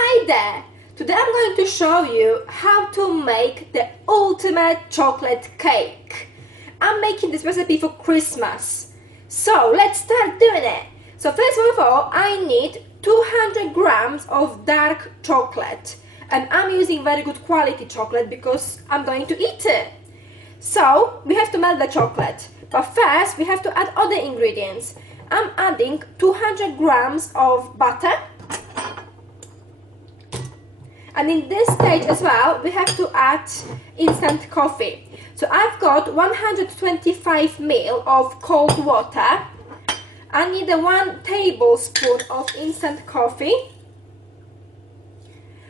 Hi there! Today I'm going to show you how to make the ultimate chocolate cake. I'm making this recipe for Christmas. So let's start doing it. So first of all, I need 200 grams of dark chocolate. And I'm using very good quality chocolate because I'm going to eat it. So we have to melt the chocolate. But first we have to add other ingredients. I'm adding 200 grams of butter. And in this stage as well, we have to add instant coffee. So I've got 125 ml of cold water. I need 1 tablespoon of instant coffee.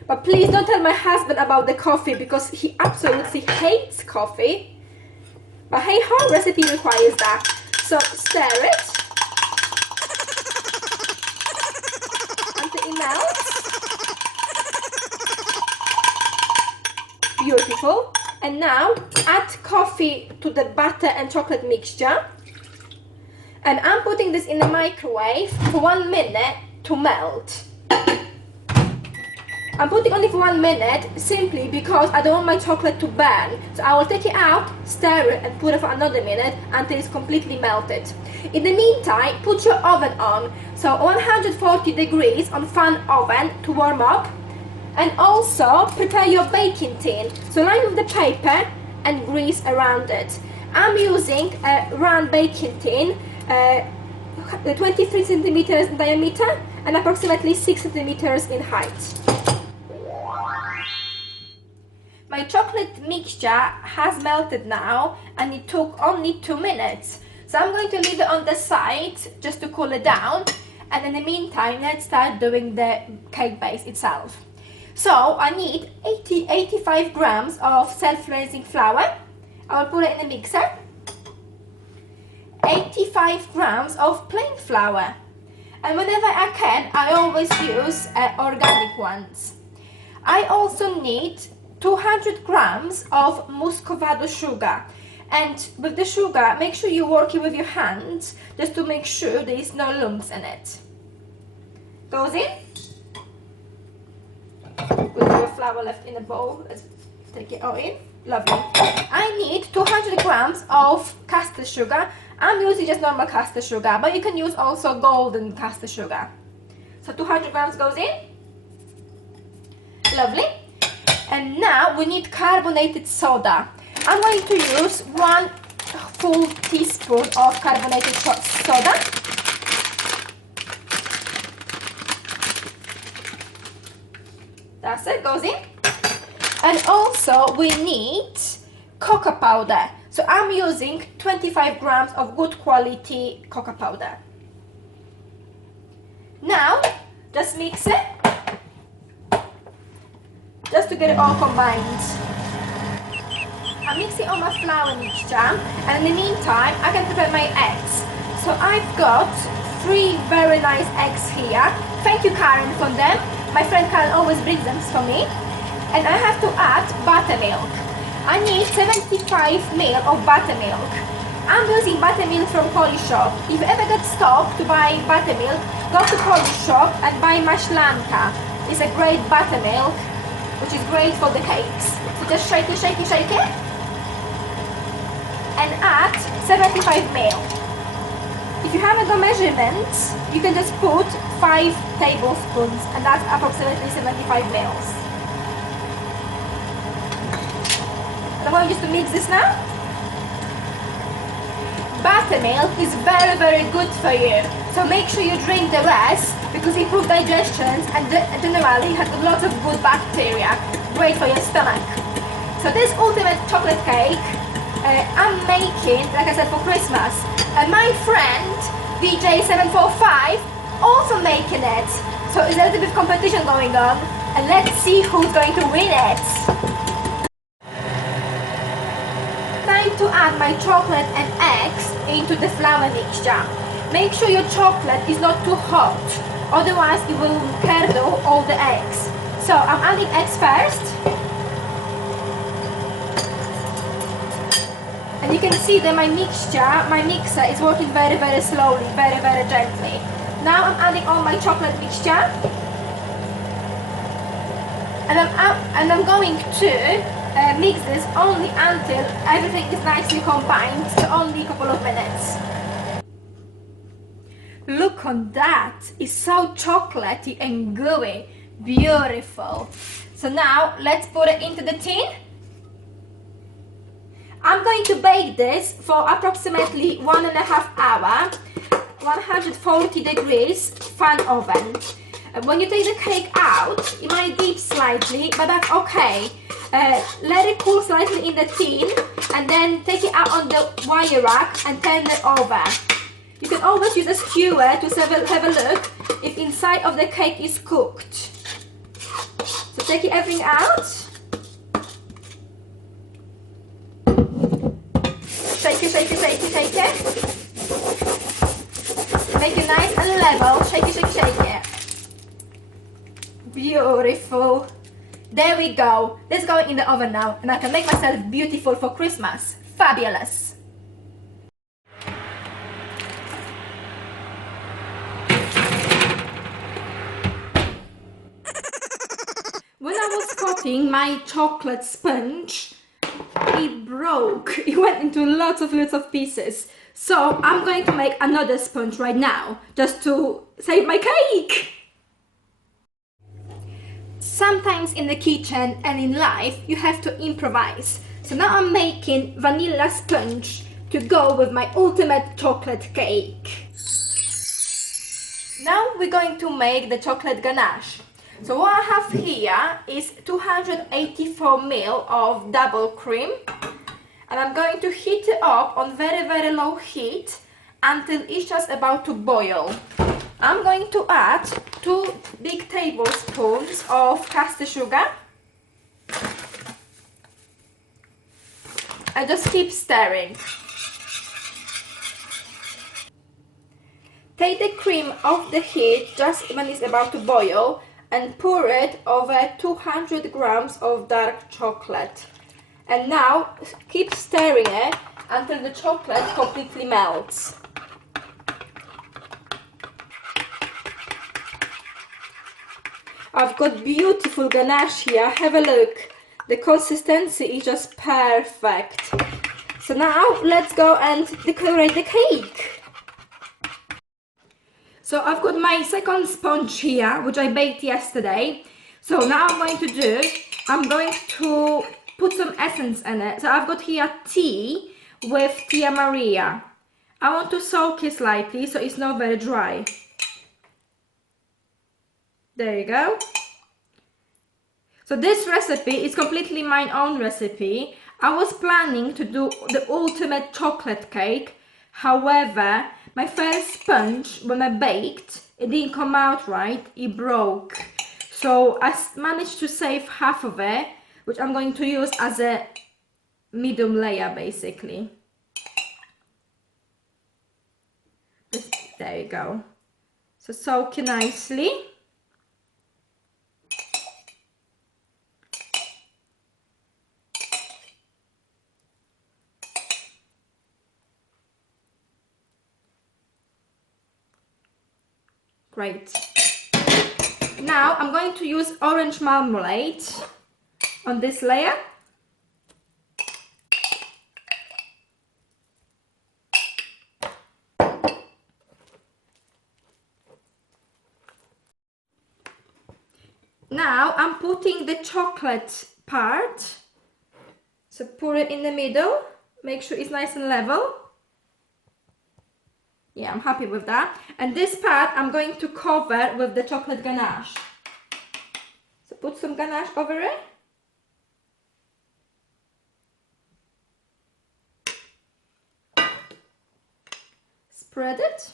But please don't tell my husband about the coffee because he absolutely hates coffee. But hey ho, recipe requires that. So stir it until it melts. Beautiful. And now add coffee to the butter and chocolate mixture. And I'm putting this in the microwave for 1 minute to melt. I'm putting only for 1 minute simply because I don't want my chocolate to burn. So I will take it out, stir it and put it for another minute until it's completely melted. In the meantime, put your oven on. So 140 degrees on fan oven to warm up. And also prepare your baking tin. So line with the paper and grease around it. I'm using a round baking tin, 23 centimeters in diameter and approximately 6 centimeters in height. My chocolate mixture has melted now and it took only 2 minutes. So I'm going to leave it on the side just to cool it down. And in the meantime, let's start doing the cake base itself. So I need 85 grams of self-raising flour. I will put it in the mixer. 85 grams of plain flour. And whenever I can, I always use organic ones. I also need 200 grams of muscovado sugar. And with the sugar, make sure you work it with your hands just to make sure there is no lumps in it. Goes in. With your flour left in a bowl, let's take it all in. Lovely. I need 200 grams of caster sugar. I'm using just normal caster sugar, but you can use also golden caster sugar. So 200 grams goes in. Lovely. And now we need carbonated soda. I'm going to use 1 full teaspoon of carbonated soda. That's it, goes in. And also we need cocoa powder. So I'm using 25 grams of good quality cocoa powder. Now, just mix it. Just to get it all combined. I'm mixing all my flour mixture. And in the meantime, I can prepare my eggs. So I've got 3 very nice eggs here. Thank you, Karen, for them. My friend Karen always brings them for me. And I have to add buttermilk. I need 75 ml of buttermilk. I'm using buttermilk from Polish shop. If you ever get stuck to buy buttermilk, go to Polish shop and buy maślanka. It's a great buttermilk, which is great for the cakes. So just shake it, shake it, shake it. And add 75 ml. If you haven't got measurements, you can just put 5 tablespoons and that's approximately 75 ml. I'm going just to mix this now. Buttermilk is very, very good for you. So make sure you drink the rest because it improves digestion and generally has a lot of good bacteria. Great for your stomach. So this ultimate chocolate cake I'm making, like I said, for Christmas. And my friend DJ745 also making it. So there's a little bit of competition going on. And let's see who's going to win it. Time to add my chocolate and eggs into the flour mixture. Make sure your chocolate is not too hot, otherwise it will curdle all the eggs. So I'm adding eggs first. And you can see that my mixer is working very, very slowly, very, very gently. Now I'm adding all my chocolate mixture. And I'm going to mix this only until everything is nicely combined, so only a couple of minutes. Look on that, it's so chocolatey and gooey, beautiful. So now let's put it into the tin. I'm going to bake this for approximately 1.5 hours, 140 degrees fan oven. When you take the cake out, it might dip slightly, but that's okay. Let it cool slightly in the tin and then take it out on the wire rack and turn it over. You can always use a skewer to have a look if inside of the cake is cooked. So take everything out. Shake it, shake it, shake it, shake it. Make it nice and level. Shake it, shake it, shake it. Beautiful. There we go. Let's go in the oven now and I can make myself beautiful for Christmas. Fabulous. When I was cutting my chocolate sponge, it broke. It went into lots of pieces. So I'm going to make another sponge right now, just to save my cake. Sometimes in the kitchen and in life, you have to improvise. So now I'm making vanilla sponge to go with my ultimate chocolate cake. Now we're going to make the chocolate ganache. So what I have here is 284 ml of double cream, and I'm going to heat it up on very low heat until it's just about to boil. I'm going to add 2 big tablespoons of caster sugar and just keep stirring. Take the cream off the heat just when it's about to boil and pour it over 200 grams of dark chocolate. And now keep stirring it until the chocolate completely melts. I've got beautiful ganache here, have a look. The consistency is just perfect. So now let's go and decorate the cake. So I've got my second sponge here, which I baked yesterday. So now I'm going to put some essence in it. So I've got here tea with Tia Maria. I want to soak it slightly so it's not very dry. There you go. So this recipe is completely my own recipe. I was planning to do the ultimate chocolate cake. However, my first sponge, when I baked, it didn't come out right, it broke. So I managed to save half of it, which I'm going to use as a medium layer basically. There you go. So soak it nicely. Great. Now I'm going to use orange marmalade on this layer. Now I'm putting the chocolate part. So pour it in the middle. Make sure it's nice and level. Yeah, I'm happy with that. And this part I'm going to cover with the chocolate ganache. So put some ganache over it. Spread it.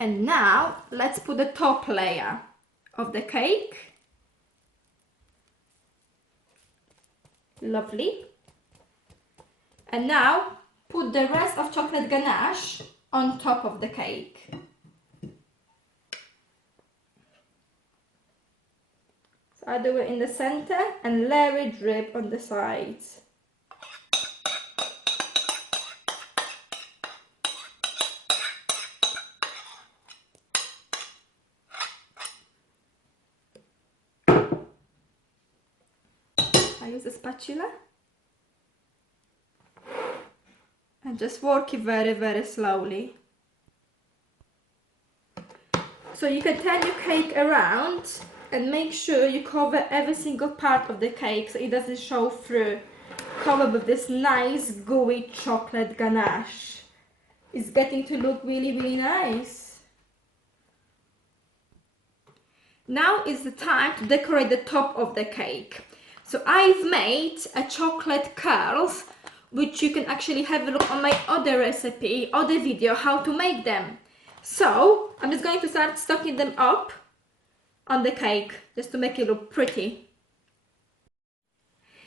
And now let's put the top layer of the cake. Lovely. And now put the rest of chocolate ganache on top of the cake. So I do it in the center and let it drip on the sides. spatula. And just work it very, very slowly. So you can turn your cake around and make sure you cover every single part of the cake so it doesn't show through. Cover with this nice gooey chocolate ganache. It's getting to look really, really nice. Now is the time to decorate the top of the cake. So I've made a chocolate curls, which you can actually have a look on my other recipe, other video, how to make them. So I'm just going to start stocking them up on the cake, just to make it look pretty.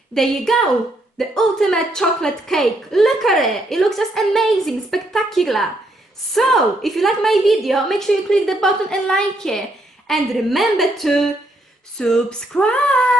There you go, the ultimate chocolate cake. Look at it, it looks just amazing, spectacular. So if you like my video, make sure you click the button and like it. And remember to subscribe.